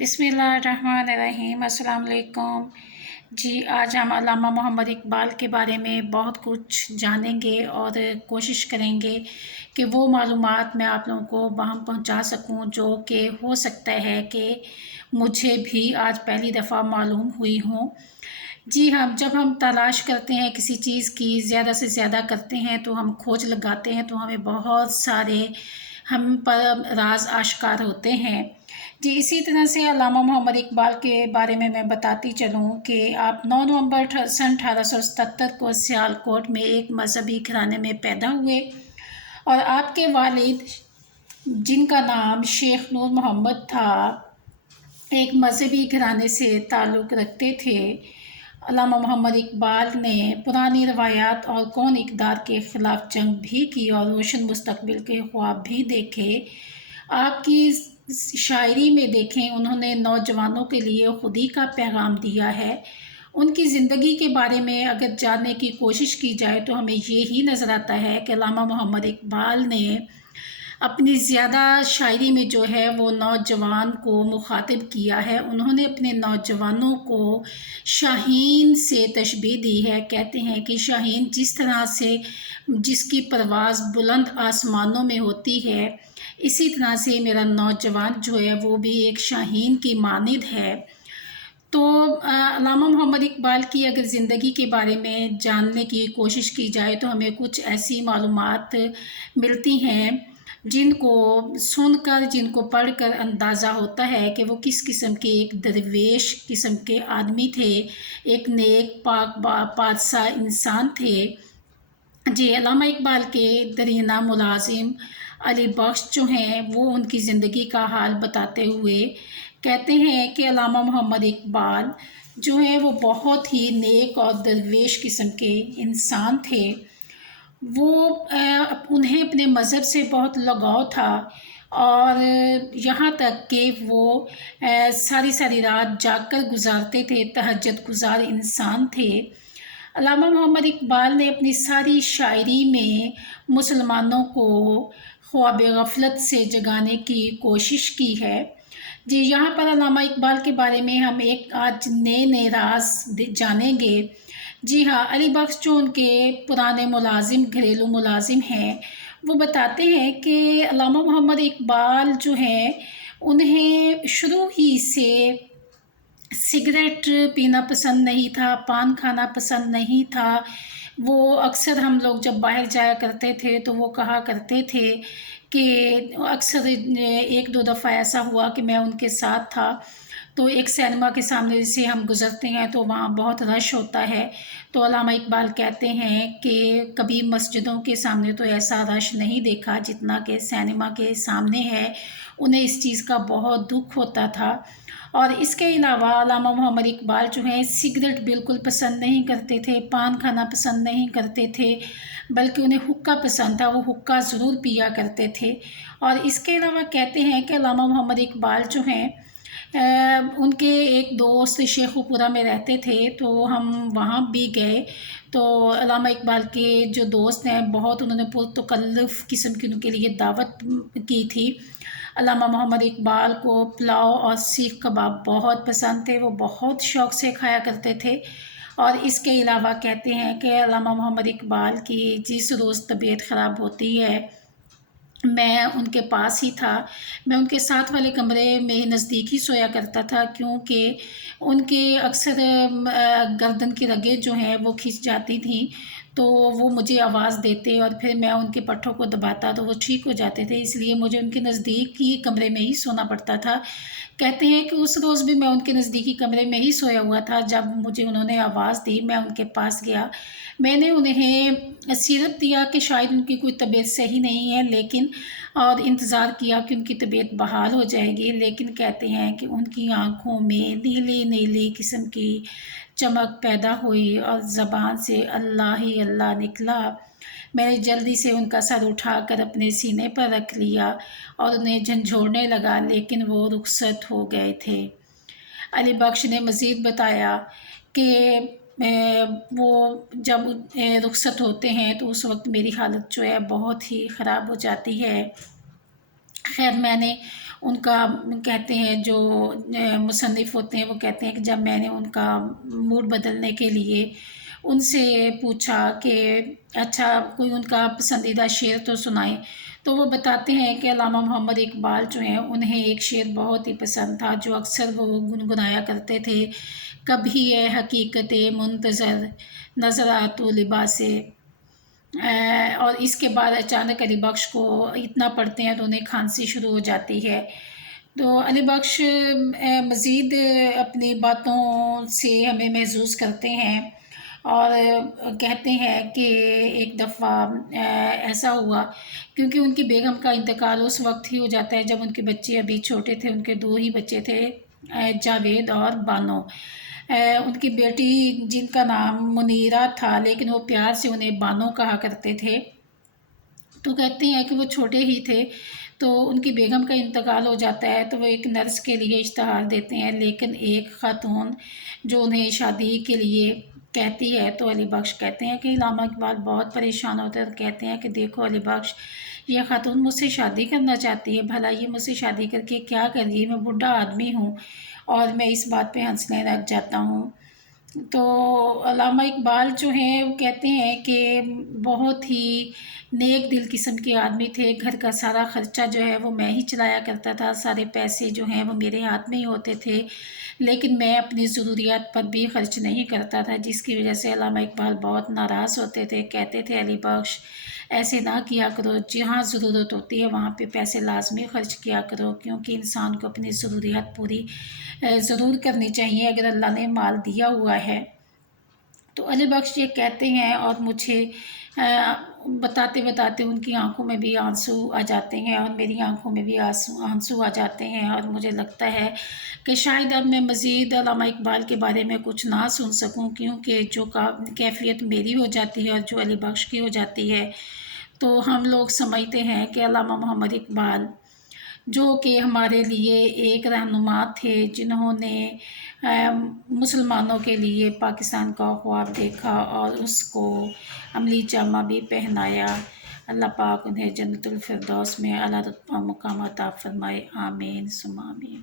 बिस्मिल्लाहिर्रहमानिर्रहीम। अस्सलाम वालेकुम जी। आज हम अल्लामा मोहम्मद इकबाल के बारे में बहुत कुछ जानेंगे और कोशिश करेंगे कि वो मालूमात मैं आप लोगों को वहाँ पहुँचा सकूँ जो कि हो सकता है कि मुझे भी आज पहली दफ़ा मालूम हुई हों। जी हाँ, जब हम तलाश करते हैं किसी चीज़ की, ज़्यादा से ज़्यादा करते हैं तो हम खोज लगाते हैं तो हमें बहुत सारे हम पर राज आश्कार होते हैं। जी, इसी तरह से अल्लामा मोहम्मद इकबाल के बारे में मैं बताती चलूँ कि आप 9 नवंबर सन 1877 को सियालकोट में एक मजहबी घराने में पैदा हुए और आपके वालिद, जिनका नाम शेख नूर मोहम्मद था, एक मजहबी घराने से ताल्लुक़ रखते थे। अल्लामा मोहम्मद इकबाल ने पुरानी रवायात और कौन इक़्तिदार के ख़िलाफ़ जंग भी की और रोशन मुस्तक़बिल के ख्वाब भी देखे। आपकी शायरी में देखें, उन्होंने नौजवानों के लिए खुदी का पैगाम दिया है। उनकी ज़िंदगी के बारे में अगर जानने की कोशिश की जाए तो हमें ये ही नज़र आता है कि अल्लामा मोहम्मद इकबाल ने अपनी ज़्यादा शायरी में जो है वो नौजवान को मुखातिब किया है। उन्होंने अपने नौजवानों को शाहीन से तशबीह दी है। कहते हैं कि शाहीन जिस तरह से जिसकी परवाज़ बुलंद आसमानों में होती है, इसी तरह से मेरा नौजवान जो है वो भी एक शाहीन की मानिंद है। तो अल्लामा मोहम्मद इकबाल की अगर ज़िंदगी के बारे में जानने की कोशिश की जाए तो हमें कुछ ऐसी मालूमात मिलती हैं जिनको सुनकर, जिनको पढ़कर अंदाज़ा होता है कि वो किस किस्म के एक दरवेश किस्म के आदमी थे, एक नेक पाक पादसा इंसान थे। जी, अल्लामा इकबाल के दरीना मुलाजिम अली बख्श जो हैं वो उनकी ज़िंदगी का हाल बताते हुए कहते हैं कि अल्लामा मोहम्मद इकबाल जो है वो बहुत ही नेक और दरवेश किस्म के इंसान थे। वो उन्हें अपने मज़हब से बहुत लगाव था और यहाँ तक कि वो सारी सारी रात जागकर गुजारते थे, तहज्जुद गुज़ार इंसान थे। अल्लामा मोहम्मद इकबाल ने अपनी सारी शायरी में मुसलमानों को ख्वाब गफलत से जगाने की कोशिश की है। जी, यहाँ पर अल्लामा इकबाल के बारे में हम एक आज नए नए राज जानेंगे। जी हाँ, अली बख्श जो उनके पुराने मुलाजिम, घरेलू मुलाजिम हैं, वो बताते हैं कि अल्लामा मोहम्मद इकबाल जो हैं उन्हें शुरू ही से सिगरेट पीना पसंद नहीं था, पान खाना पसंद नहीं था। वो अक्सर हम लोग जब बाहर जाया करते थे तो वो कहा करते थे कि अक्सर 1-2 दफ़ा ऐसा हुआ कि मैं उनके साथ था, तो एक सिनेमा के सामने से हम गुज़रते हैं तो वहाँ बहुत रश होता है। तो अल्लामा इकबाल कहते हैं कि कभी मस्जिदों के सामने तो ऐसा रश नहीं देखा जितना कि सिनेमा के सामने है। उन्हें इस चीज़ का बहुत दुःख होता था। और इसके अलावा अल्लामा मोहम्मद इकबाल जो हैं सिगरेट बिल्कुल पसंद नहीं करते थे, पान खाना पसंद नहीं करते थे, बल्कि उन्हें हुक्का पसंद था, वो हुक्का ज़रूर पिया करते थे। और इसके अलावा कहते हैं कि अल्लामा मोहम्मद इकबाल जो हैं उनके एक दोस्त शेखुपुरा में रहते थे, तो हम वहाँ भी गए। तो अल्लामा इकबाल के जो दोस्त हैं बहुत उन्होंने पुरतकल्लुफ़ किस्म की उनके लिए दावत की थी। अल्लामा मोहम्मद इकबाल को पुलाव और सीख कबाब बहुत पसंद थे, वो बहुत शौक़ से खाया करते थे। और इसके अलावा कहते हैं कि अल्लामा मोहम्मद इकबाल की जिस रोज़ तबीयत ख़राब होती है, मैं उनके पास ही था। मैं उनके साथ वाले कमरे में नज़दीक ही सोया करता था क्योंकि उनके अक्सर गर्दन की रगें जो हैं वो खिंच जाती थीं, तो वो मुझे आवाज़ देते और फिर मैं उनके पट्ठों को दबाता तो वो ठीक हो जाते थे, इसलिए मुझे उनके नज़दीक ही कमरे में ही सोना पड़ता था। कहते हैं कि उस रोज़ भी मैं उनके नज़दीकी कमरे में ही सोया हुआ था। जब मुझे उन्होंने आवाज़ दी, मैं उनके पास गया। मैंने उन्हें सिरप दिया कि शायद उनकी कोई तबीयत सही नहीं है, लेकिन और इंतज़ार किया कि उनकी तबीयत बहाल हो जाएगी, लेकिन कहते हैं कि उनकी आँखों में नीली नीली किस्म की चमक पैदा हुई और ज़बान से अल्लाह ही अल्लाह निकला। मैंने जल्दी से उनका सर उठाकर अपने सीने पर रख लिया और उन्हें झंझोड़ने लगा, लेकिन वो रुखसत हो गए थे। अली बख्श ने मज़ीद बताया कि वो जब रुखसत होते हैं तो उस वक्त मेरी हालत जो है बहुत ही ख़राब हो जाती है। खैर, मैंने ان کا کہتے ہیں جو مصنف ہوتے ہیں وہ کہتے ہیں کہ جب میں نے ان کا موڈ بدلنے کے لیے ان سے پوچھا کہ اچھا کوئی ان کا پسندیدہ شعر تو سنائیں، تو وہ بتاتے ہیں کہ علامہ محمد اقبال جو ہیں انہیں ایک شعر بہت ہی پسند تھا جو اکثر وہ گنگنایا کرتے تھے، کبھی ہے حقیقت منتظر نظر آتو لباس، اور اس کے بعد اچانک علی بخش کو اتنا پڑھتے ہیں تو انہیں کھانسی شروع ہو جاتی ہے۔ تو علی بخش مزید اپنی باتوں سے ہمیں محظوظ کرتے ہیں اور کہتے ہیں کہ ایک دفعہ ایسا ہوا، کیونکہ ان کی بیگم کا انتقال اس وقت ہی ہو جاتا ہے جب ان کے بچے ابھی چھوٹے تھے، ان کے 2 ہی بچے تھے، جاوید اور بانو۔ ان کی بیٹی جن کا نام منیرہ تھا لیکن وہ پیار سے انہیں بانو کہا کرتے تھے، تو کہتے ہیں کہ وہ چھوٹے ہی تھے تو ان کی بیگم کا انتقال ہو جاتا ہے، تو وہ ایک نرس کے لیے اشتہار دیتے ہیں، لیکن ایک خاتون جو انہیں شادی کے لیے کہتی ہے تو علی بخش کہتے ہیں کہ علامہ اقبال بہت پریشان ہوتے ہیں اور کہتے ہیں کہ دیکھو علی بخش، یہ خاتون مجھ سے شادی کرنا چاہتی ہے، بھلا یہ مجھ سے شادی کر کے کیا کر رہی ہے، میں بوڑھا آدمی ہوں، اور میں اس بات پہ ہنسنے لگ جاتا ہوں۔ تو علامہ اقبال جو ہیں وہ کہتے ہیں کہ بہت ہی نیک دل قسم کے آدمی تھے، گھر کا سارا خرچہ جو ہے وہ میں ہی چلایا کرتا تھا، سارے پیسے جو ہیں وہ میرے ہاتھ میں ہی ہوتے تھے، لیکن میں اپنی ضروریات پر بھی خرچ نہیں کرتا تھا، جس کی وجہ سے علامہ اقبال بہت ناراض ہوتے تھے، کہتے تھے علی بخش ایسے نہ کیا کرو، جہاں ضرورت ہوتی ہے وہاں پہ پیسے لازمی خرچ کیا کرو، کیونکہ انسان کو اپنی ضروریات پوری ضرور کرنی چاہیے اگر اللہ نے مال دیا ہوا ہے۔ تو علی بخش یہ کہتے ہیں اور مجھے بتاتے بتاتے ان کی آنکھوں میں بھی آنسو آ جاتے ہیں اور میری آنکھوں میں بھی آنسو آ جاتے ہیں، اور مجھے لگتا ہے کہ شاید اب میں مزید علامہ اقبال کے بارے میں کچھ نہ سن سکوں، کیونکہ جو کیفیت میری ہو جاتی ہے اور جو علی بخش کی ہو جاتی ہے، تو ہم لوگ سمجھتے ہیں کہ علامہ محمد اقبال جو کہ ہمارے لیے ایک رہنما تھے، جنہوں نے مسلمانوں کے لیے پاکستان کا خواب دیکھا اور اس کو عملی جامہ بھی پہنایا، اللہ پاک انہیں جنت الفردوس میں اعلیٰ رتبہ مقام عطا فرمائے، آمین ثم آمین۔